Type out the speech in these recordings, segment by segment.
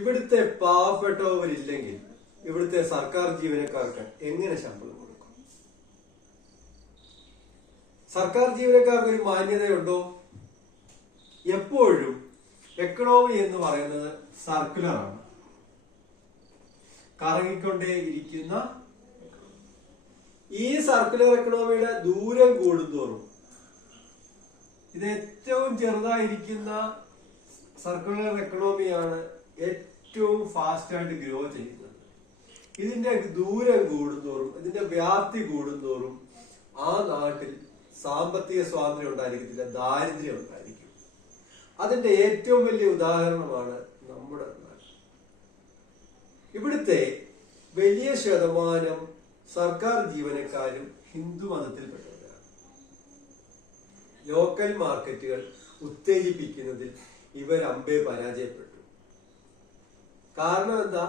ഇവിടുത്തെ പാവപ്പെട്ടവരില്ലെങ്കിൽ ഇവിടുത്തെ സർക്കാർ ജീവനക്കാർക്ക് എങ്ങനെ ശമ്പളം കൊടുക്കും? സർക്കാർ ജീവനക്കാർക്ക് ഒരു മാന്യതയുണ്ടോ? എപ്പോഴും എക്കണോമി എന്ന് പറയുന്നത് സർക്കുലർ ആണ്. കറങ്ങിക്കൊണ്ടേ ഇരിക്കുന്ന ഈ സർക്കുലർ എക്കണോമിയുടെ ദൂരം കൂടുന്തോറും ഇത് ഏറ്റവും ചെറുതായിരിക്കുന്ന സർക്കുലർ എക്കണോമിയാണ് ഏറ്റവും ഫാസ്റ്റ് ആയിട്ട് ഗ്രോ ചെയ്യുന്നത്. ഇതിന്റെ ദൂരം കൂടുന്തോറും ഇതിന്റെ വ്യാപ്തി കൂടുന്തോറും ആ നാട്ടിൽ സാമ്പത്തിക സ്വാതന്ത്ര്യം ഉണ്ടായിരിക്കത്തില്ല ദാരിദ്ര്യം ഉണ്ടായിരിക്കും. അതിന്റെ ഏറ്റവും വലിയ ഉദാഹരണമാണ് നമ്മുടെ നാട്. ഇവിടുത്തെ വലിയ ശതമാനം സർക്കാർ ജീവനക്കാരും ഹിന്ദു മതത്തിൽപ്പെട്ടവരാണ്. ലോക്കൽ മാർക്കറ്റുകൾ ഉത്തേജിപ്പിക്കുന്നതിൽ ഇവർ അമ്പേ പരാജയപ്പെട്ടു. കാരണം എന്താ?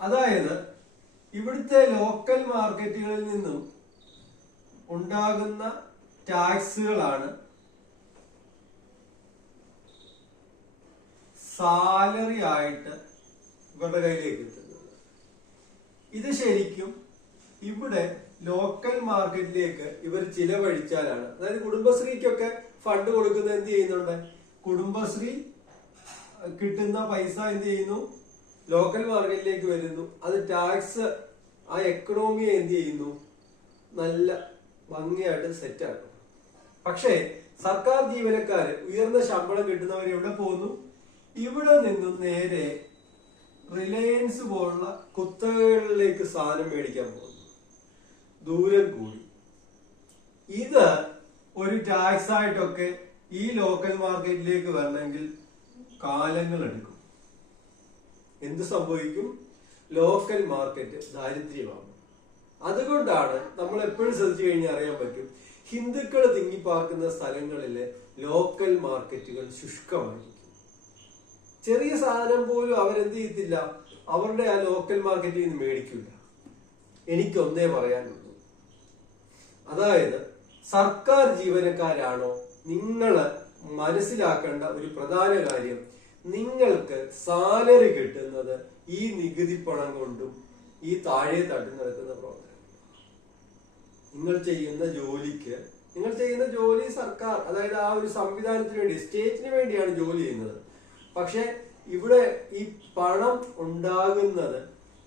അതായത് ഇവിടുത്തെ ലോക്കൽ മാർക്കറ്റുകളിൽ നിന്നും ഉണ്ടാകുന്ന ടാക്സുകളാണ് സാലറി ആയിട്ട് ഇവരുടെ കയ്യിലേക്ക് എത്തുന്നത് ഇത് ശരിക്കും ഇവിടെ ലോക്കൽ മാർക്കറ്റിലേക്ക് ഇവർ ചിലവഴിച്ചാലാണ്. അതായത് കുടുംബശ്രീക്കൊക്കെ ഫണ്ട് കൊടുക്കുന്നത് എന്ത് ചെയ്യുന്നുണ്ട്? കുടുംബശ്രീ കിട്ടുന്ന പൈസ എന്ത് ചെയ്യുന്നു? ലോക്കൽ മാർക്കറ്റിലേക്ക് വരുന്നു. അത് ടാക്സ് ആ എക്കണോമിയെ എന്ത് ചെയ്യുന്നു? നല്ല ഭംഗിയായിട്ട് സെറ്റ് ആക്കും പക്ഷേ സർക്കാർ ജീവനക്കാർ ഉയർന്ന ശമ്പളം കിട്ടുന്നവർ എവിടെ പോകുന്നു? ഇവിടെ നിന്നും നേരെ റിലയൻസ് പോലുള്ള കുത്തകകളിലേക്ക് സാധനം മേടിക്കാൻ പോകുന്നു. ദൂരം കൂടി. ഇത് ഒരു ടാക്സ് ആയിട്ടൊക്കെ ഈ ലോക്കൽ മാർക്കറ്റിലേക്ക് വരണമെങ്കിൽ കാലങ്ങൾ എടുക്കും. എന്ത് സംഭവിക്കും? ലോക്കൽ മാർക്കറ്റ് ദാരിദ്ര്യമാകും. അതുകൊണ്ടാണ് നമ്മൾ എപ്പോഴും ശ്രദ്ധിച്ചു കഴിഞ്ഞാൽ അറിയാൻ പറ്റും ഹിന്ദുക്കൾ തിങ്ങിപ്പാർക്കുന്ന സ്ഥലങ്ങളിലെ ലോക്കൽ മാർക്കറ്റുകൾ ശുഷ്കമായിരിക്കും. ചെറിയ സാധനം പോലും അവരെന്ത് ചെയ്യത്തില്ല? അവരുടെ ആ ലോക്കൽ മാർക്കറ്റിൽ നിന്ന് മേടിക്കില്ല എനിക്കൊന്നേ പറയാനുള്ളൂ. അതായത് സർക്കാർ ജീവനക്കാരാണോ? നിങ്ങൾ മനസ്സിലാക്കേണ്ട ഒരു പ്രധാന കാര്യം നിങ്ങൾക്ക് സാലറി കിട്ടുന്നത് ഈ നികുതി പണം കൊണ്ടും ഈ താഴെ തട്ടി നടക്കുന്ന പ്രവർത്തനം നിങ്ങൾ ചെയ്യുന്ന ജോലിക്ക് നിങ്ങൾ ചെയ്യുന്ന ജോലി സർക്കാർ അതായത് ആ ഒരു സംവിധാനത്തിന് വേണ്ടി സ്റ്റേറ്റിന് വേണ്ടിയാണ് ജോലി ചെയ്യുന്നത്. പക്ഷെ ഇവിടെ ഈ പണം ഉണ്ടാകുന്നത്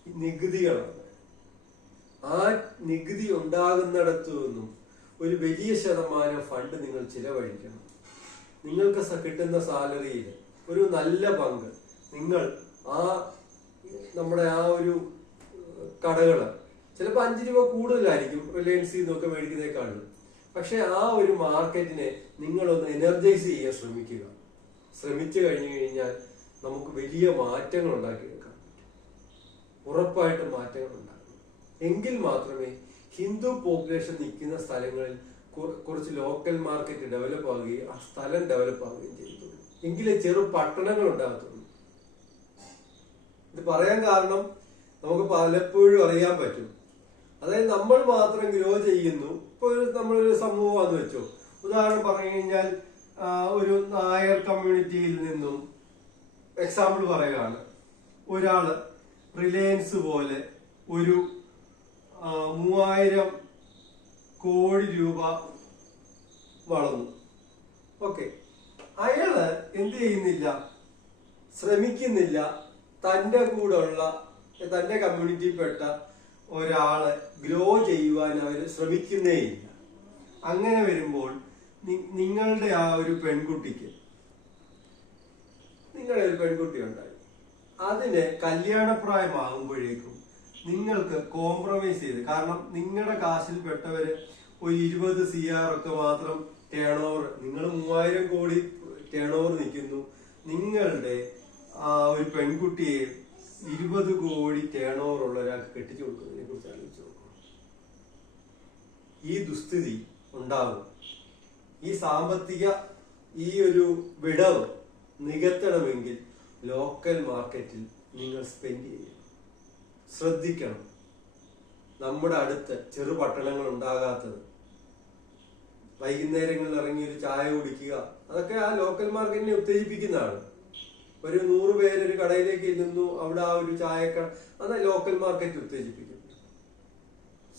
നികുതികളാണ്. ആ നികുതി ഉണ്ടാകുന്നിടത്തു നിന്നും ഒരു വലിയ ശതമാനം ഫണ്ട് നിങ്ങൾ ചിലവഴിക്കണം. നിങ്ങൾക്ക് കിട്ടുന്ന സാലറിയിൽ ഒരു നല്ല പങ്ക്. നിങ്ങൾ ആ നമ്മുടെ ആ ഒരു കടകൾ ചിലപ്പോൾ അഞ്ച് രൂപ കൂടുതലായിരിക്കും റിലയൻസിൽ നിന്നൊക്കെ മേടിക്കുന്നേക്കാളും. പക്ഷെ ആ ഒരു മാർക്കറ്റിനെ നിങ്ങളൊന്ന് എനർജൈസ് ചെയ്യാൻ ശ്രമിക്കുക. ശ്രമിച്ചു കഴിഞ്ഞു കഴിഞ്ഞാൽ നമുക്ക് വലിയ മാറ്റങ്ങൾ ഉണ്ടാക്കിയെടുക്കാൻ ഉറപ്പായിട്ട് ഉറപ്പായിട്ടും മാറ്റങ്ങൾ ഉണ്ടാകും എങ്കിൽ മാത്രമേ ഹിന്ദു പോപ്പുലേഷൻ നിൽക്കുന്ന സ്ഥലങ്ങളിൽ കുറച്ച് ലോക്കൽ മാർക്കറ്റ് ഡെവലപ്പ് ആവുകയും ആ സ്ഥലം ഡെവലപ്പ് ആവുകയും ചെയ്യത്തുള്ളൂ. എങ്കിലേ ചെറു പട്ടണങ്ങൾ ഉണ്ടാകത്തുള്ളൂ ഇത് പറയാൻ കാരണം നമുക്ക് പലപ്പോഴും അറിയാൻ പറ്റും. അതായത് നമ്മൾ മാത്രം ഗ്രോ ചെയ്യുന്നു. ഇപ്പൊ ഒരു നമ്മളൊരു സമൂഹമാണെന്ന് വെച്ചോ. ഉദാഹരണം പറഞ്ഞു കഴിഞ്ഞാൽ ഒരു നായർ കമ്മ്യൂണിറ്റിയിൽ നിന്നും എക്സാമ്പിൾ പറയുകയാണ്. ഒരാൾ റിലയൻസ് പോലെ ഒരു മൂവായിരം കോടി രൂപ വളർന്നു. ഓക്കെ. അയാൾ എന്ത് ചെയ്യുന്നില്ല? ശ്രമിക്കുന്നില്ല. തന്റെ കൂടെയുള്ള തന്റെ കമ്മ്യൂണിറ്റിയിൽപ്പെട്ട ഒരാളെ ഗ്രോ ചെയ്യുവാൻ അവർ ശ്രമിക്കുന്നേ ഇല്ല. അങ്ങനെ വരുമ്പോൾ നിങ്ങളുടെ ആ ഒരു പെൺകുട്ടിക്ക് നിങ്ങളുടെ ഒരു പെൺകുട്ടി ഉണ്ടായി. അതിന് കല്യാണപ്രായമാകുമ്പോഴേക്കും നിങ്ങൾക്ക് കോംപ്രമൈസ് ചെയ്ത് കാരണം നിങ്ങളുടെ കാശിൽ പെട്ടവര് ഒരു ഇരുപത് സി ആർ ഒക്കെ മാത്രം ടേൺ ഓവർ നിങ്ങൾ മൂവായിരം കോടി ടേൺ ഓവർ നിൽക്കുന്നു. നിങ്ങളുടെ ആ ഒരു പെൺകുട്ടിയെ ഇരുപത് കോടി ടേൺ ഉള്ള ഒരാൾക്ക് കെട്ടിച്ചു കൊടുക്കുന്നതിനെ കുറിച്ച് ആലോചിച്ചു ഈ ദുസ്ഥിതി ഉണ്ടാകും ഈ സാമ്പത്തിക ഈ ഒരു വിടവ് നികത്തണമെങ്കിൽ ലോക്കൽ മാർക്കറ്റിൽ നിങ്ങൾ സ്പെൻഡ് ചെയ്യണം. ശ്രദ്ധിക്കണം. നമ്മുടെ അടുത്ത് ചെറു പട്ടണങ്ങൾ ഉണ്ടാകാത്തത് വൈകുന്നേരങ്ങളിൽ ഇറങ്ങി ഒരു ചായ കുടിക്കുക. അതൊക്കെ ആ ലോക്കൽ മാർക്കറ്റിനെ ഉത്തേജിപ്പിക്കുന്നതാണ്. ഒരു നൂറ് പേര് ഒരു കടയിലേക്ക് ഇരുന്നു അവിടെ ആ ഒരു ചായക്കട അത് ലോക്കൽ മാർക്കറ്റ് ഉത്തേജിപ്പിക്കും.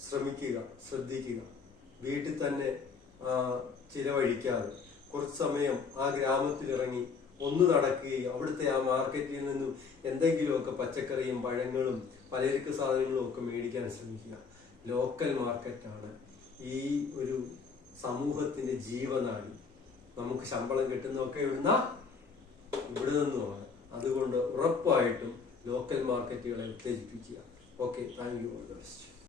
ശ്രമിക്കുക ശ്രദ്ധിക്കുക. വീട്ടിൽ തന്നെ ചിലവഴിക്കാതെ കുറച്ച് സമയം ആ ഗ്രാമത്തിൽ ഇറങ്ങി ഒന്ന് നടക്കുകയും അവിടുത്തെ ആ മാർക്കറ്റിൽ നിന്നും എന്തെങ്കിലുമൊക്കെ പച്ചക്കറിയും പഴങ്ങളും പലചരക്ക് സാധനങ്ങളും ഒക്കെ മേടിക്കാൻ ശ്രമിക്കുക. ലോക്കൽ മാർക്കറ്റാണ് ഈ ഒരു സമൂഹത്തിന്റെ ജീവനാണ്. നമുക്ക് ശമ്പളം കിട്ടുന്നതൊക്കെ ഇവിടുന്ന ഇവിടെ നിന്നുമാണ് അതുകൊണ്ട് ഉറപ്പായിട്ടും ലോക്കൽ മാർക്കറ്റുകളെ ഉത്തേജിപ്പിക്കുക. Okay thank you all the best